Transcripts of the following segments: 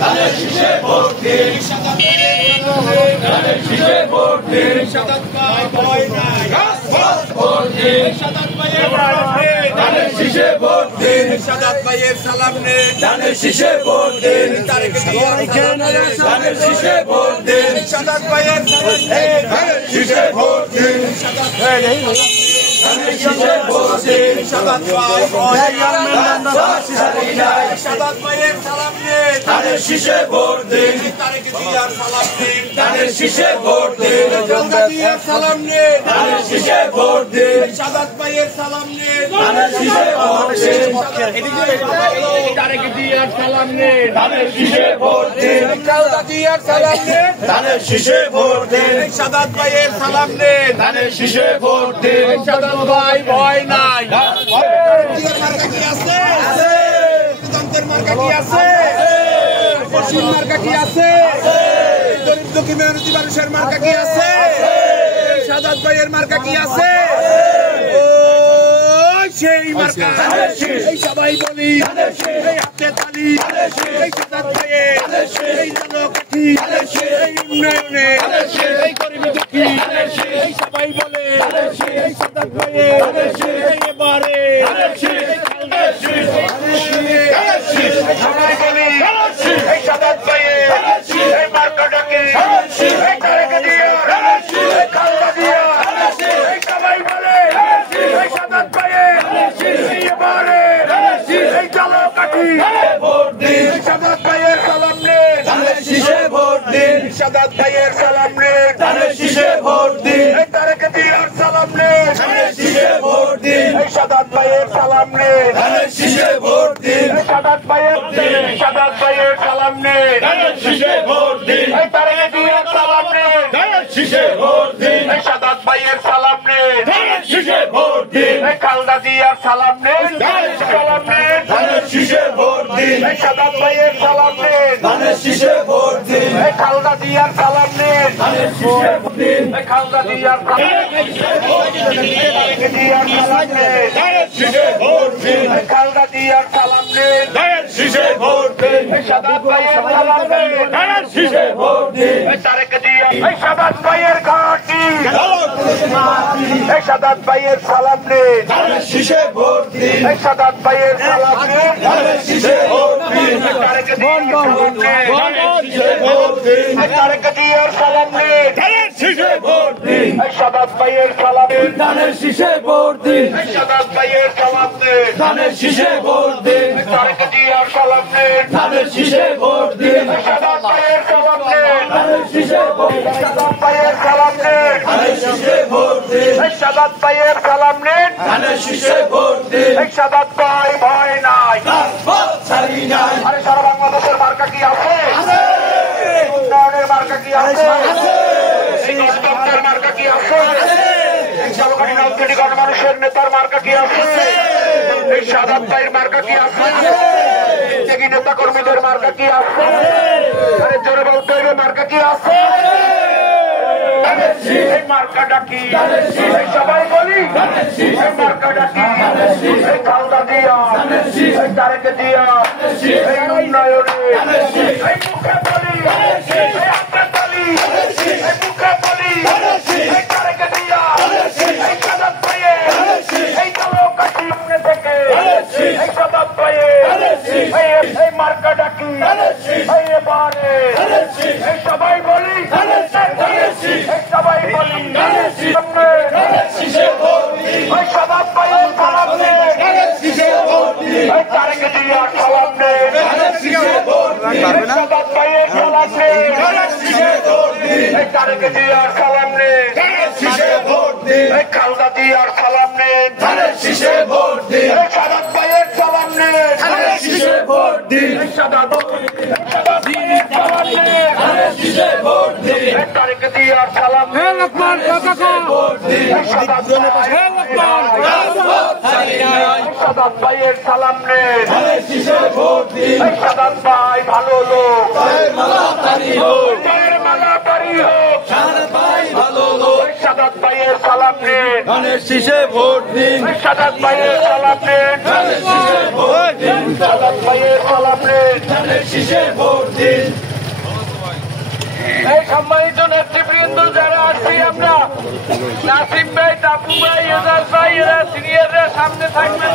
ধানের শীষে ভোট দিন, ধানের শীষে ভোট দিন, সাদাত ভাই ভয় নাই, ভোট দিন, সাদাত ভাইয়ের ধানের শীষে ভোট দিন, সাদাত ভাইয়ের সালাম নেন, ধানের শীষে ভোট দিন, ধানের শীষে ভোট দিন, সাদাত ভাইয়ের সালাম নেন, ধানের শীষে ভোট দিন, ধানের শীষে ভোট দিন, সাদাত ভাই ভয় নাই, সাদাত ভাইয়ের সালাম নেন, ধানের শীষে ভোট দিন, তারেক জিয়ার সালাম নেন, ধানের শীষে ভোট দিন, খালেদা জিয়ার সালাম নেন, ধানের শীষে ভোট দিন, সাদাত ভাইয়ের সালাম নেন, ধানের শীষে ভোট দিন, তারেক জিয়ার সালাম নেন, ধানের শীষে ভোট দিন, খালেদা জিয়ার সালাম নেন, ধানের শীষে ভোট দিন, সাদাত ভাইয়ের সালাম নেন, ধানের শীষে ভোট দিন, সাদাত ভাই ভয় নাই, মার্কা কি আছে, তন্ত্রের মার্কা কি আছে, পশ্চিম মার্কা কি আছে, গরিব দুঃখী মেহনতি মানুষের মার্কা কি আছে, সাদাত ভাইয়ের মার্কা কি আছে, সেই মার্কা এই সবাই বলি, এই হাতে তালি, এই সাদাত ভাইয়ের, এই জনকাঠি, এই উন্নয়নে, এই গরিব দুঃখী, এই সবাই বলে, এই সাদাত ভাইয়ের, এই এবারে সবাই বলি, এই সাদাত ভাইয়ের, এই মার্কাটাকে, এই তারেক জিয়ার, এই খালেদা জিয়ার, এই সবাই বলে, এই সাদাত ভাইয়ের, এই এবারে এই জনকাঠি, ভোট দিন, সাদাত ভাইয়ের সালাম নেন, ধানের শীষে ভোট দিন, সাদাত ভাইয়ের সালাম নেন, ধানের শীষে ভোট দিন, এই তারেক জিয়ার সালাম নেন, ধানের শীষে ভোট দিন, এই সাদাত ভাইয়ের সালাম নেন, ধানের শীষে ভোট দিন, এই সাদাত ভাইয়ের, সাদাত ভাইয়ের সালাম নেন, ধানের শীষে ভোট দিন, এই তারেক জিয়ার সালাম নেন, ধানের শীষে ভোট দিন, এই সাদাত ভাইয়ের সালাম নেন, ধানের শীষে ভোট দিন, এই খালেদা জিয়ার সালাম নেন, ধানের সালাম নেন, ধানের শীষে ভোট দিন, এই সাদাত ভাইয়ের সালাম নেন, ধানের শীষে ভোট দিন, এই খালেদা জিয়ার সালাম নেন, ধানের শীষে ভোট দিন, এই খালেদা জিয়ার সালাম নেন, ধানের শীষে ভোট দিন, এই খালেদা জিয়ার সালাম নেন, ধানের শীষে ভোট দিন, এই সাদাত ভাইয়ের সালাম নেন, ধানের শীষে ভোট দিন, এই তারেক জিয়া, এই সাদাত ভাইয়ের ঘাঁটি, এই সাদাত ভাইয়ের সালাম নেন, ধানের শীষে ভোট দিন, এই সাদাত ভাইয়ের সালাম নেন, ধানের শীষে ভোট দিন, এই তারেক জিয়ার সালাম নেন, ধানের শীষে ভোট দিন, এই তারেক জিয়ার সালাম নেন, ধানের শীষে ভোট দিন, এই সাদাত ভাইয়ের সালাম নেন, ধানের শীষে ভোট দিন, এই সাদাত ভাইয়ের সালাম নেন, ধানের শীষে ভোট দিন, এই তারেক জিয়ার সালাম নেন, ধানের শীষে ভোট দিন, এই সাদাত ভাইয়ের সালাম নেন, ধানের শীষে ভোট দিন, সাদাত ভাইয়ের সালাম নেন, ধানের শীষে ভোট দিন, এই সাদাত ভাইয়ের সালাম নেন, ধানের শীষে ভোট দিন, এই সাদাত ভাই ভয় নাই, ছাড়ি নাই, আরে সারা বাংলাদেশের মার্কা কি আছে, উন্নয়নের মার্কা কি আছে, এই গণতন্ত্রের মার্কা কি আছে, এই জনগণী রাজনৈতিক গণমানুষের নেতার মার্কা কি আছে, এই সাদাত ভাইয়ের মার্কা কি আছে, এই নেতা কর্মীদের মার্কা কি আছে, আরে জোরে বলতে হবে মার্কা কি আছে, এই মার্কাটা কি, এই সবাই বলি, এই মার্কাটা কি, এই খালেদা জিয়া, এই তারেক জিয়া, এই উন্নয়নে, এই মুখে বলি, এই হাতে বলি, এই মুখে বলি, এই তারেক জিয়া, এই সাদাত ভাইয়ের, এই জনকাঠি থেকে, এই সাদাত ভাইয়ের, এই মার্কাটা কি, এই এবারে, এই সবাই বলি, এই সবাই বলি, এই সাদাত ভাইয়ের সালাম নেন, এই তারেক জিয়ার সালাম নেন, এই সাদাত ভাইয়ের সালাম নেন, এই তারেক জিয়ার সালাম নেন, এই খালেদা জিয়ার সালাম নেন, এই সাদাত ভাইয়ের সালাম নেন, এই সাদাত ভাইয়ের সালাম নেন, এই তারেক জিয়ার সালাম নেন, সাদাত ভাইয়ের সালাম নেন, সাদাত ভাই ভালো লোক, সাদাত ভাইয়ের সালাম নেন, ধানের শীষে ভোট দিন, সাদাত ভাইয়ের সালাম নেন, সাদাত ভাইয়ের সালাম নেন, এই সম্মানিত নেতৃবৃন্দ যারা আছি আমরা, নাসিম ভাই, টাপু ভাই, এজাজ ভাই, এরা সিনিয়ররা সামনে থাকবেন।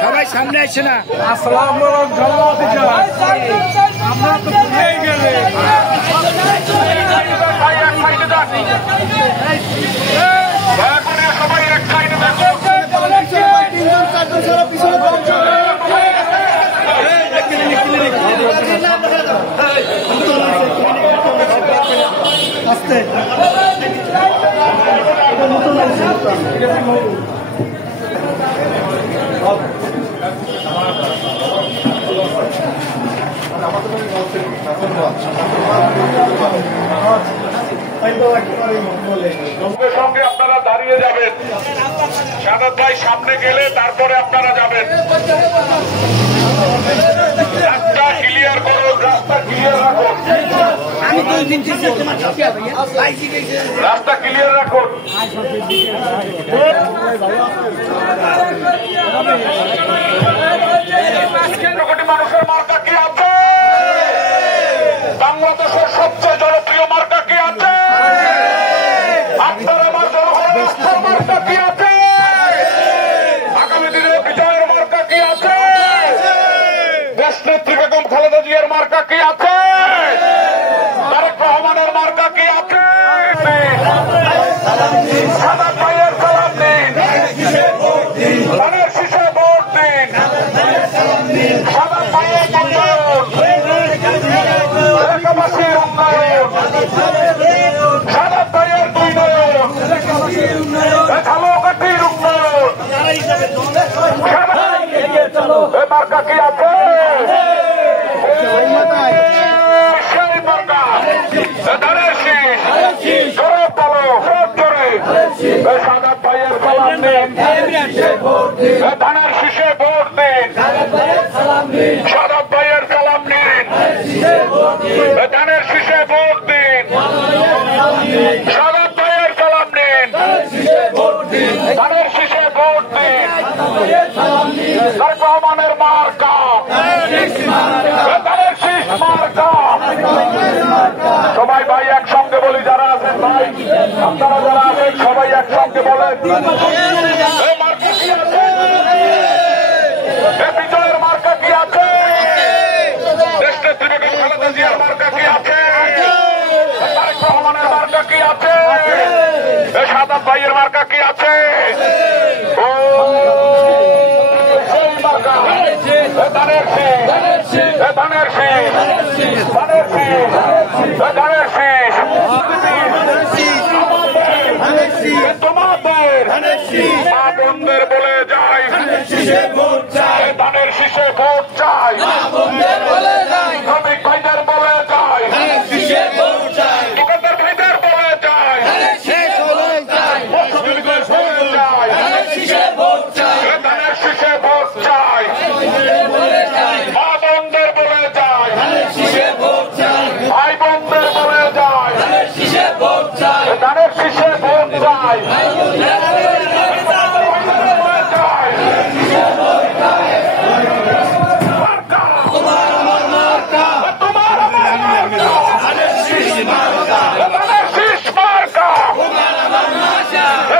সবাই সামনে আসছে না। আসসালামু আলাইকুম। আমরা তো ভুলেই গেলে সবাই এক সাইডে আসতে সঙ্গে সঙ্গে আপনারা দাঁড়িয়ে যাবেন। সাদাত ভাই সামনে গেলে তারপরে আপনারা যাবেন। রাস্তা ক্লিয়ার করুন, রাস্তা ক্লিয়ার রাখুন, রাস্তা ক্লিয়ার রাখুন। কোটি মানুষের মার্কা কি আছে? বাংলাদেশের সবচেয়ে জনপ্রিয় মার্কা কি আছে? আপনার আমার জনগণের আস্থার মার্কা কি আছে? আগামী দিনে বিজয়ের মার্কা কি আছে? দেশনেত্রী বেগম খালেদা জিয়ার মার্কা কি আছে? তারেক রহমানের মার্কা কি আছে? সাদাত ভাইয়ের সালাম দিন, ধানের শীষে ভোট দিন। সাদাত ভাইয়ের উন্নয়ন, এলাকাবাসীর উন্নয়ন, সাদাত ভাইয়ের উন্নয়ন, ঝালকাঠির উন্নয়ন। এ মার্কা কি আছে? সেই মার্কা ধানের শীষ, জোরে বলো, জোরে। সাদাত ভাইয়ের সালাম দিন, ধানের শীষে ভোট দিন। সাদাত ভাইয়ের সালাম নিন, ধানের শীষে ভোট দিন। সাদাত ভাইয়ের সালাম নিন, ধানের শীষে ভোট দিন। তারেক রহমানের মার্কা, ধানের শীষ মার্কা। সবাই ভাই একসঙ্গে বলি, যারা আছেন ভাই, আপনারা যারা আছেন সবাই একসঙ্গে বলেন, এই মার্কা কি আছে? এই বিজয়ের মার্কা কি আছে? দেশনেত্রী বেগম খালেদা জিয়ার মার্কা কি আছে? তারেক রহমানের মার্কা কি আছে? এই সাদাত ভাইয়ের মার্কা কি আছে? ও সেই মার্কা, ধানের শীষ, ধানের শীষ, ধানের শীষ, ধানের শীষ। তোমাদের মা বোনদের বলে যাই, ধানের শীষে ভোট চাই। শ্রমিক ভাইদের বলে যাই, দোকানদার ভাইদের বলে যাই, ধানের শীষে ভোট চাই। মা বোনদের বলে যাই, ভাই বোনদের বলে যাই, ধানের শীষে ভোট চাই।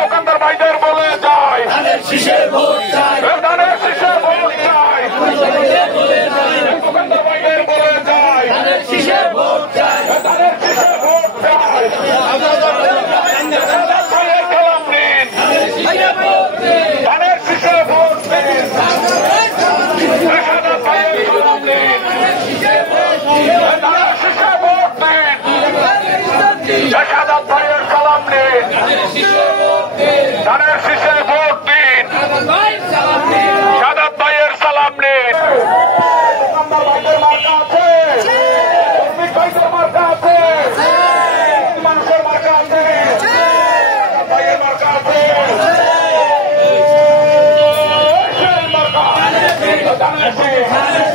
দোকানদার ভাইদের বলে যায়, ধানের শীষে ভোট চাই। দোকানদার ভাইদের বলে যায়, ধানের শীষে ভোট চাই। সালাম নিন, জানাচ্ছি